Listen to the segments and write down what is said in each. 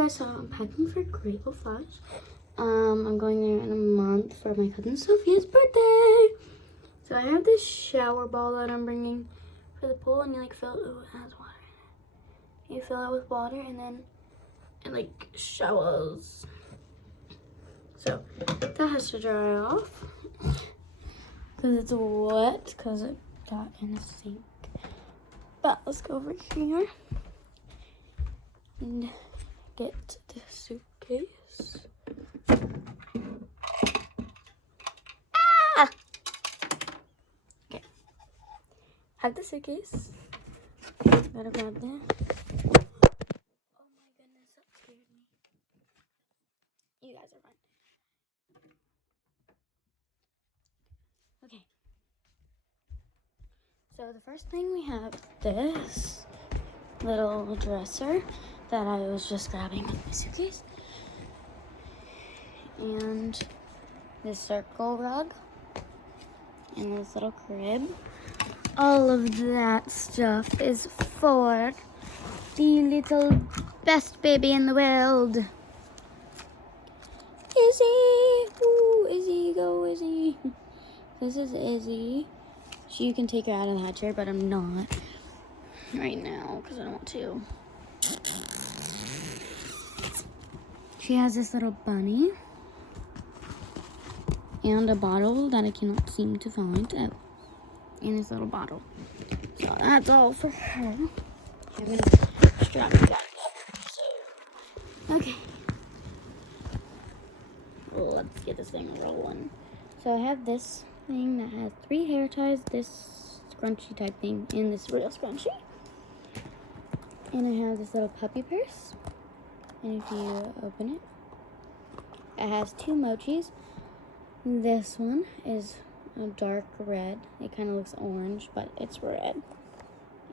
guys, so I'm packing for Great Wolf Lodge. I'm going there in a month for my cousin Sophia's birthday. So I have this shower ball that I'm bringing for the pool, and you like fill it, ooh, it has water in it. You fill it with water, and then it like showers. So that has to dry off because it's wet because it got in the sink. But let's go over here and get the suitcase. Ah! Okay. Have the suitcase. Gotta grab that. Oh my goodness, that scared me. You guys are fine. Okay. So the first thing we have this little dresser that I was just grabbing with my suitcase. And this circle rug. And this little crib. All of that stuff is for the little best baby in the world. Izzy! Ooh, Izzy, go Izzy. This is Izzy. You can take her out of the high chair, but I'm not right now because I don't want to. She has this little bunny and a bottle that I cannot seem to find. Oh, and this little bottle. So that's all for her. I'm gonna strap that. Okay. Let's get this thing rolling. So I have this thing that has 3 hair ties, this scrunchy type thing, and this real scrunchy. And I have this little puppy purse. And if you open it, it has 2 mochis. This one is a dark red. It kind of looks orange, but it's red.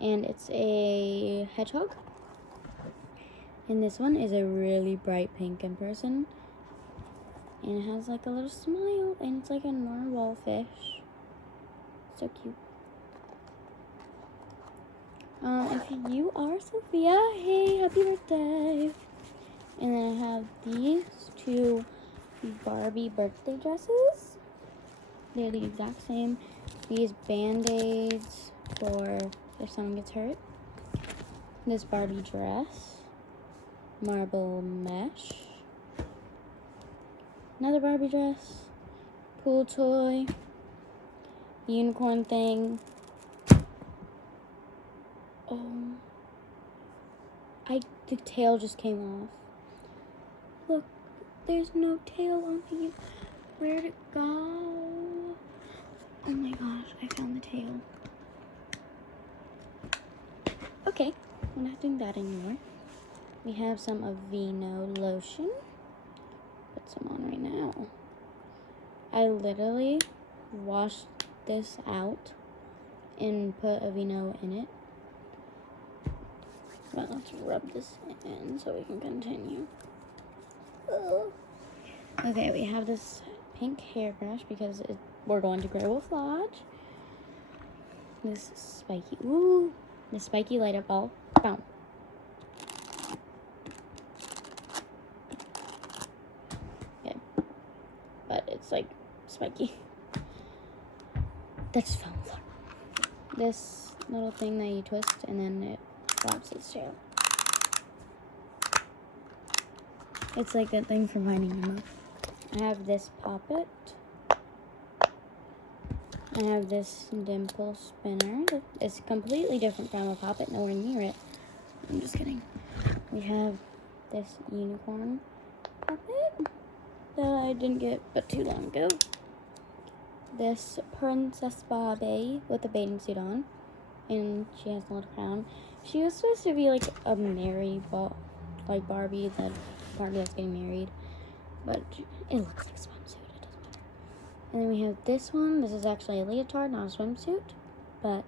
And it's a hedgehog. And this one is a really bright pink in person. And it has like a little smile, and it's like a narwhal fish. So cute. If you are Sophia, hey, happy birthday. And then I have these 2 Barbie birthday dresses. They're the exact same. These band-aids for if someone gets hurt. This Barbie dress. Marble mesh. Another Barbie dress. Pool toy. Unicorn thing. The tail just came off. Look, there's no tail on the... Where'd it go? Oh my gosh, I found the tail. Okay, we're not doing that anymore. We have some Aveeno lotion. Put some on right now. I literally washed this out and put Aveeno in it. But let's rub this in so we can continue. Okay, we have this pink hairbrush because we're going to Great Wolf Lodge. This spiky, ooh, this spiky light up ball. Boom. Okay, but it's like spiky. That's fun. This little thing that you twist and then it flaps its tail. It's like that thing from Finding Nemo. I have this poppet. I have this dimple spinner. It's completely different from a poppet, nowhere near it. I'm just kidding. We have this unicorn poppet that I didn't get but too long ago. This Princess Barbie with a bathing suit on. And she has a little crown. She was supposed to be like a Barbie, that Barbie that's getting married. But it looks like a swimsuit. It doesn't matter. And then we have this one. This is actually a leotard, not a swimsuit. But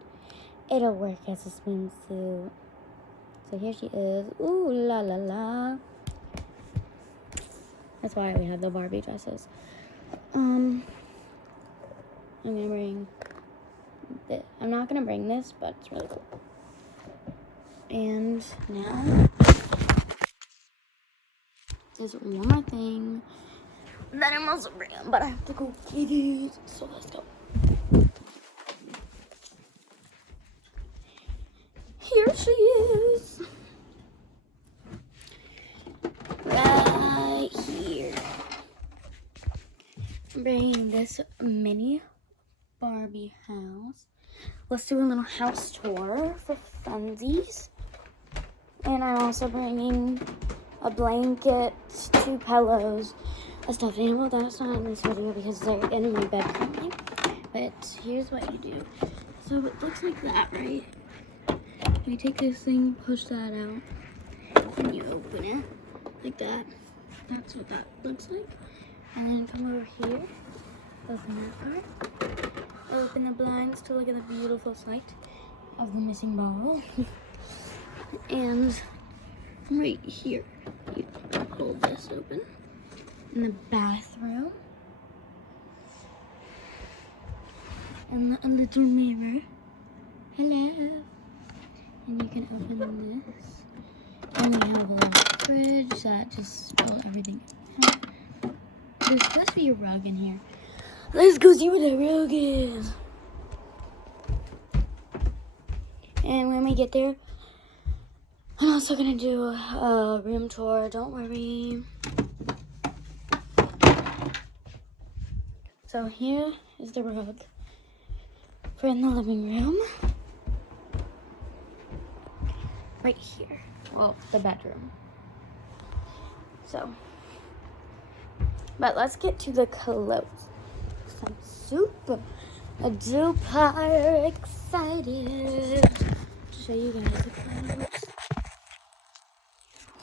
it'll work as a swimsuit. So here she is. Ooh la la la. That's why we have the Barbie dresses. I'm not gonna bring this, but it's really cool. And now There's one more thing that I'm also bringing, but I have to go get it. So let's go. Here she is. Right here. I'm bringing this mini Barbie house. Let's do a little house tour for funsies. And I'm also bringing a blanket, 2 pillows, a stuffed animal. That's not in this video because they're in my bed currently. But here's what you do. So it looks like that, right? You take this thing, push that out, and you open it like that. That's what that looks like. And then come over here, open that part, open the blinds to look at the beautiful sight of the missing ball. And right here, you hold this open. In the bathroom, and a little mirror. Hello. And you can open this. And we have a little fridge that just spilled everything out. There's supposed to be a rug in here. Let's go see what the rug is. And when we get there, I'm also gonna do a room tour. Don't worry. So here is the rug for in the living room. Right here. Well, the bedroom. So, but let's get to the clothes. I'm super duper excited to show you guys the clothes.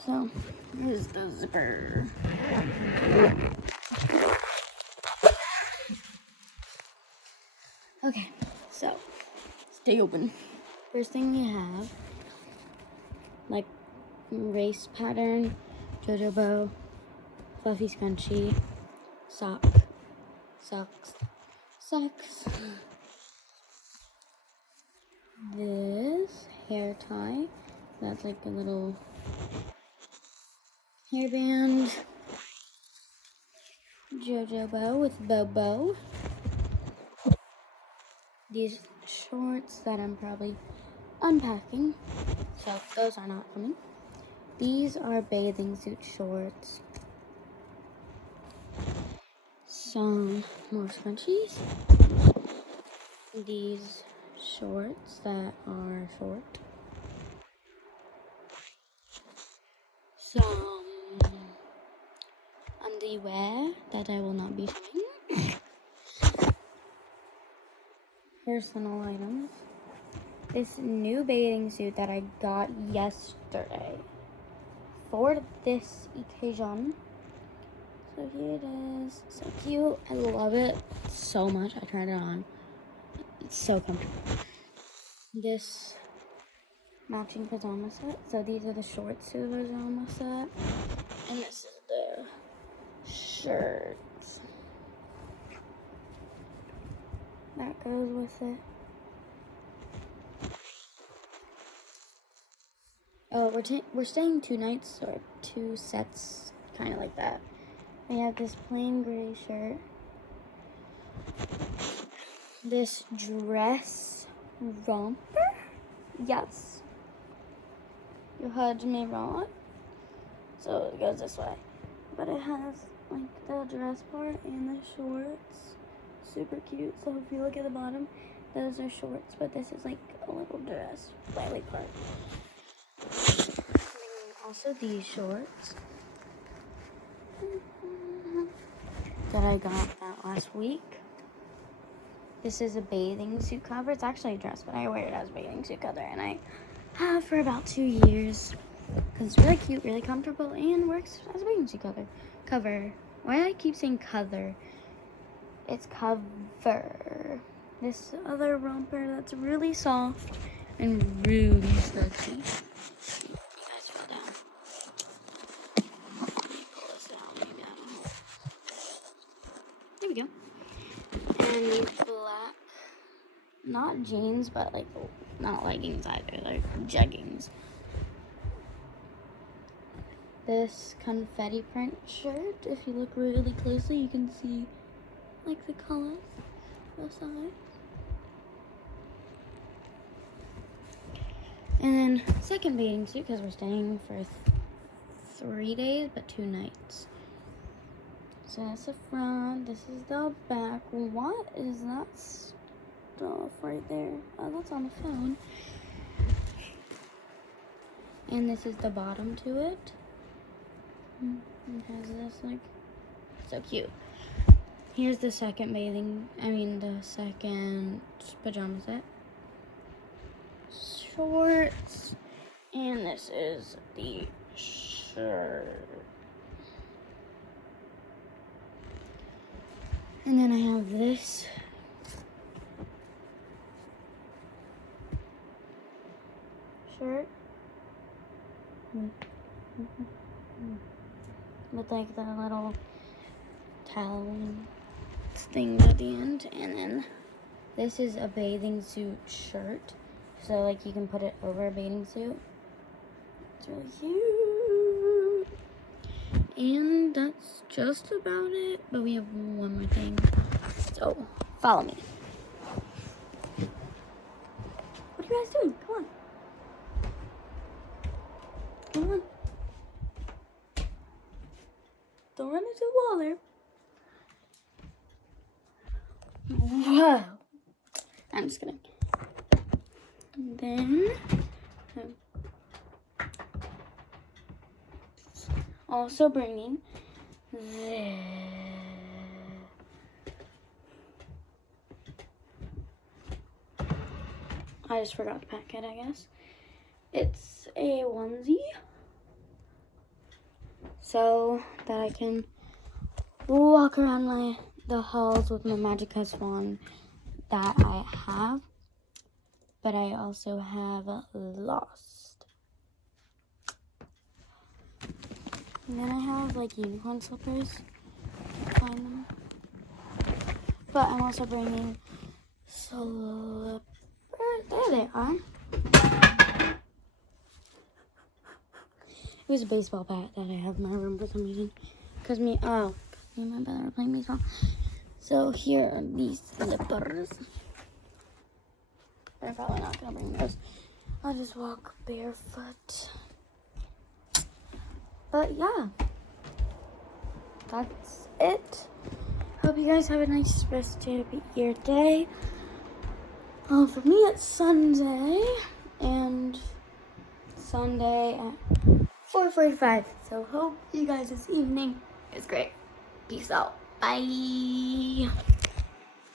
So, here's the zipper. Okay, so stay open. First thing we have, like race pattern, JoJo bow, fluffy scrunchie, socks. This hair tie, that's like a little hairband. JoJo bow with bow. These shorts that I'm probably unpacking, so those are not coming. These are bathing suit shorts. Some more scrunchies. These shorts that are short. Some underwear that I will not be showing. Personal items. This new bathing suit that I got yesterday for this occasion. So here it is. So cute. I love it so much. I tried it on. It's so comfortable. This matching pajama set. So these are the shorts to the pajama set. And this is the shirts. That goes with it. Oh, we're staying 2 nights or 2 sets, kind of like that. We have this plain gray shirt. This dress romper. Yes. You heard me right. So it goes this way, but it has like the dress part and the shorts. Super cute. So if you look at the bottom, those are shorts, but this is like a little dress belly part. Also these shorts that I got that last week. This is a bathing suit cover. It's actually a dress, but I wear it as a bathing suit cover, and I have for about 2 years because it's really cute, really comfortable, and works as a bathing suit cover. Why do I keep saying cover? It's cover. This other romper that's really soft and really stretchy. You guys fell down. Pull this down, maybe I don't know. There we go. And these black, not jeans, but like not leggings either, like jeggings. this confetti print shirt. If you look really closely, you can see like the colors both sides. And then second bathing suit, because we're staying for 3 days but 2 nights. So that's the front. This is the back. What is that stuff right there? Oh, that's on the phone. And this is the bottom to it. It has this, like, so cute. Here's the second the second pajama set. Shorts. And this is the shirt. And then I have this shirt. With like the little towel things at the end. And then this is a bathing suit shirt. So like you can put it over a bathing suit. It's really cute. And that's just about it. But we have one more thing. So follow me. What are you guys doing? Come on. Come on. Don't run into the wall there. Whoa. I'm just kidding. And then also bringing this. I just forgot to pack it, I guess. It's a onesie. So that I can walk around the halls with my Magica Swan that I have. But I also have lost. And then I have like unicorn slippers. Find them. But I'm also bringing slippers. There they are. It was a baseball bat that I have in my room for some reason. Because me and my brother are playing baseball. So here are these slippers. But I'm probably not going to bring those. I'll just walk barefoot. But yeah. That's it. Hope you guys have a nice rest of your day. For me it's Sunday. And Sunday at 4:45. So hope you guys this evening is great. Peace out. Bye.